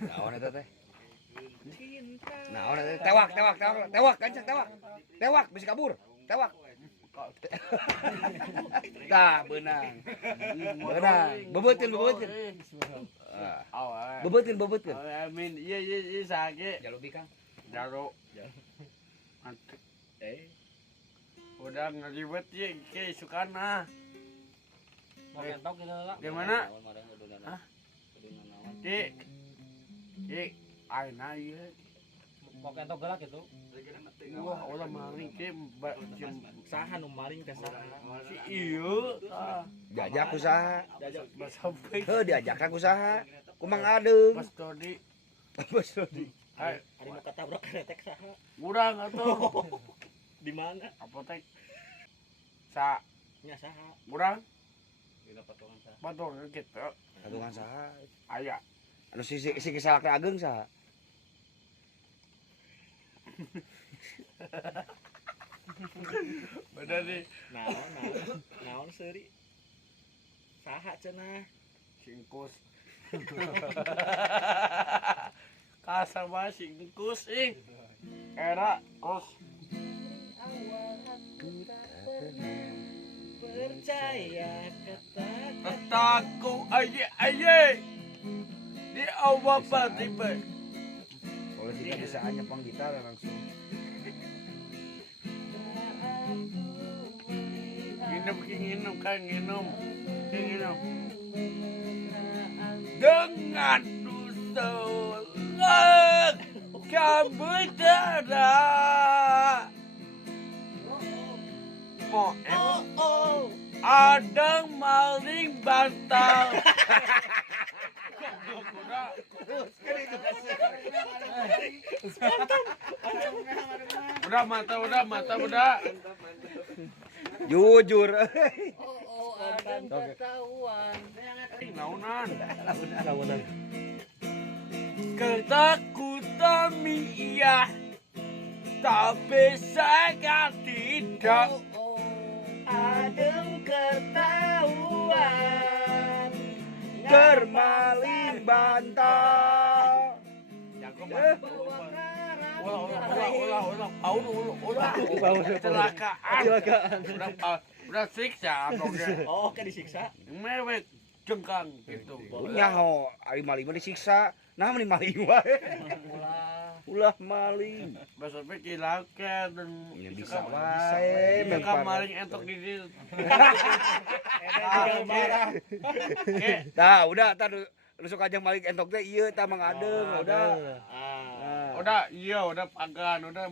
Naon eta teh? Naon eta teh? Tewak kancing tewak. Tewak bisa kabur. Tewak. Tah beunang. Beunang. Beubeutkeun. Beubeutkeun. Amin. Iya sage. Jalubi Kang. Jaro. Udah ngeribet ya ke sukana. Mau kentok gitu lah. Gimana? Hah? Ki, aina ieu. Mau kentok galak gitu. Wah, ulah maling ki Saha nu maling teh saha? si ieu. Diajak usaha. Mas sampai Heuh diajakan usaha. Kumang adeung. Mas Todi. Bos Rodi. Hai, Ari nu katabrak kretek saha? urang atuh. Di mana? Apotek. Sa, Nya saha? urang Dina patungan saha? batur kitu. Katungan saha? Aya. Anu si kisalak ageung saha? Beda nih. Naon seuri? Saha cenah? Singkus. Kasar mah singkus ing. Era kos. Percaya kata Kataku aye. Di awal tipe. Kalau tidak bisa nyepang gitar langsung. Nginum dengan usul kamu darah ada maling bantal. Udah mata. Jujur. akan ketahuan. Naunan. Ketakutan iya, tapi saya tidak. Adem ketahuan. Germaling bantal. Ulah. Kecelakaan. Udah siksa dongnya. Oh, kan disiksa. Mewek jengkang gitu. Nyaho ari maling mah disiksa. Nah meni maling wae. Ulah maling. Besok cilaka dan Ya bisa wae Ka maling entok di dieu. Tah udah tah nu sok ajang maling entok teh ieu tah Mang Adeng udah. Udah iya udah pagan udah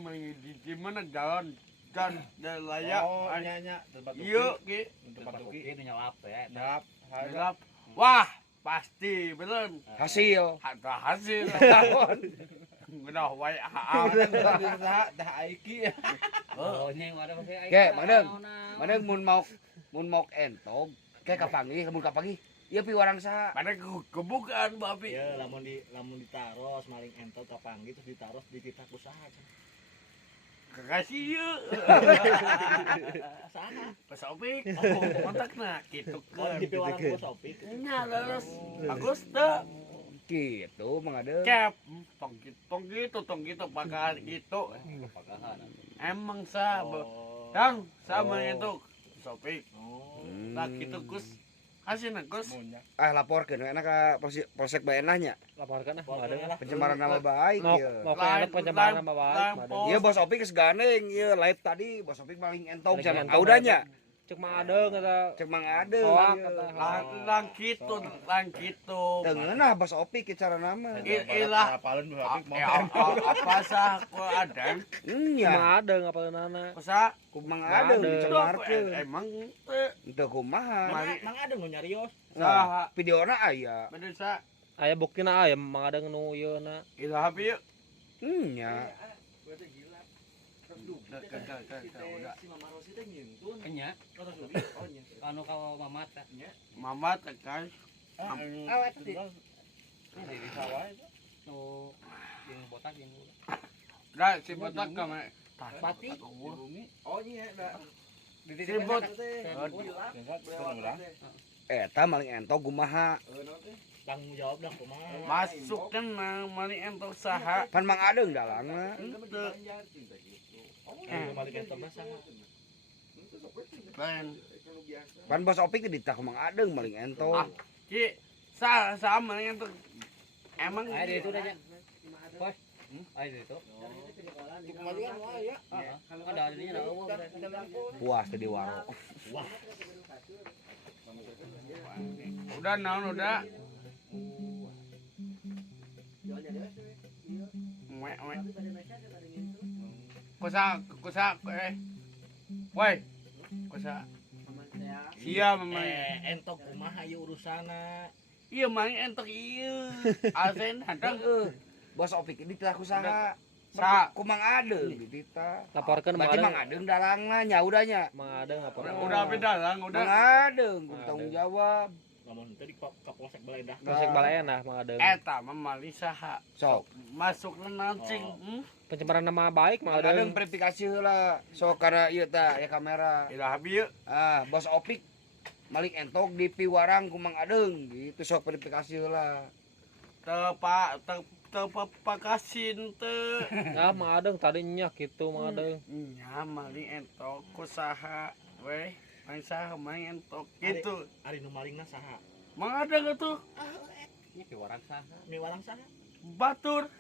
di mana jalan dan layak. Oh, nya Iya ki. tempat tuki itu nyalap ya. Gelap. Wah, pasti beneran. Hasil. Ada hasil. Udah wae Dah aiki. Oh, nya ada pakai aiki. Ke Mang Adeng mun mau entog ke kapanggih mun kapanggih ieu pi warang saha? pada kebukaan babi. Ya, lamun ditaros maling entot kapanggih terus ditaros di titak usaha. Kakasih yuk. Saha? Pasopik. Kontakna gitu kan. Di pewaran bos opik. Nya leres. Bagus teh. Kitu Mang Adeng. Cap. Tong gitu pakai gitu. Emang sa Kang sama itu Sopik. Nah gitu Gus. Hasilna Gus. Laporkeun enak ka Polsek Baenah nya. Laporkan Mang Adeng. Pencemaran nama baik ieu. Mau enak pencemaran nama baik. Iya Bos Opik geus gandeng ieu live tadi Bos Opik maling entog cenah. Audanya. Cek Mang Adeng kata. Cek Mang Adeng. Hoak ieu. kata. Lang gitu. Teu ngeunah Bos Opik ieu cara nama. Ilah apa sah ku ada. Nya. Mang Adeng apaleunana. Kusa Ku Mang Adeng dicemarkeun. emang Teu kumaha. Mang Adeng nu nyarios. Nah, videona aya. bener sa Aya buktina aya Mang Adeng nu ieu na. ilah pieu. Nya. Udah. Si Mama Rosi teh nyintun. Nya, Kata Subi. Oh nya. anu ka mamat nya. Mamat kan. Awet di. Ini di sawah itu. Nu jeung botak jeung Dah si botak ka me. Pati. bumi. Oh nya da. Si bot. eta maling entok kumaha Tanggung jawab dah kumaha. Masuk kan mari entok saha. pan mang adeung dalangna Henteu. Balik entok mah saha. Lain. pan bos opik teh ditah mang adeung maling entok Ki sama entok. Emang Ayo itu udah nya. Boy. Ayo itu. Kembalian wah ya. Ada ininya ada eueuh. puas teh di warung udah naon udah. Wek. Kusa Woi. Kusa. Iya memang. Entok kumaha ieu urusana. Iya mang entok ieu. Asen hadang bos opik ditah ku saha Sa. ku mang adeung ditah Laporkan berarti mang mang adeung dalangna nya udahnya Mang adeung laporkan. udah beda lang mang udah. adeung ku tanggung jawab Lamun teu di Kapolsek Balendah. Polsek Balaena mang adeung. Eta mah mali saha. sok Masuk nancing. Pencemaran nama baik mang adeung adeung. verifikasi heula sok kana ieu tah ya kamera Ila habieu. bos opik maling entok di piwarang ku mang adeung gitu sok verifikasi heula Pakasin teu. Ya mang adeung tadinya kitu mang adeung. Nya mali entok kusaha weh. Main saha main entok gitu. Ari nu malingna saha? Mang ada atuh Nya piwarang saha? Piwarang saha? batur.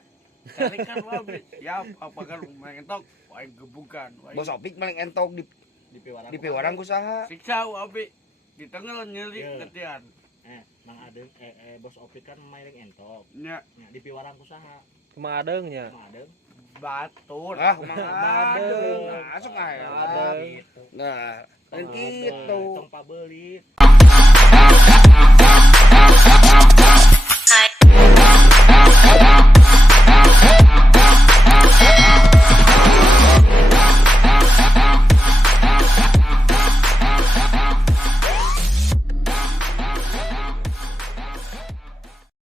Carikan wae. Ya apa kan main entok wae gebukan wae. bos opik maling entok Di piwarang. di piwarang ku saha Siksa wae. Di tengah nyeri Iya. ketian. Mang Adeung bos Opik kan maling entok. Nya Nya di piwarang kusaha? Mang adeung nya. Mang Adeung. batur. mang adeung masuk Mang ah adeung. Gitu. nah kan gitu Tong pabeulit.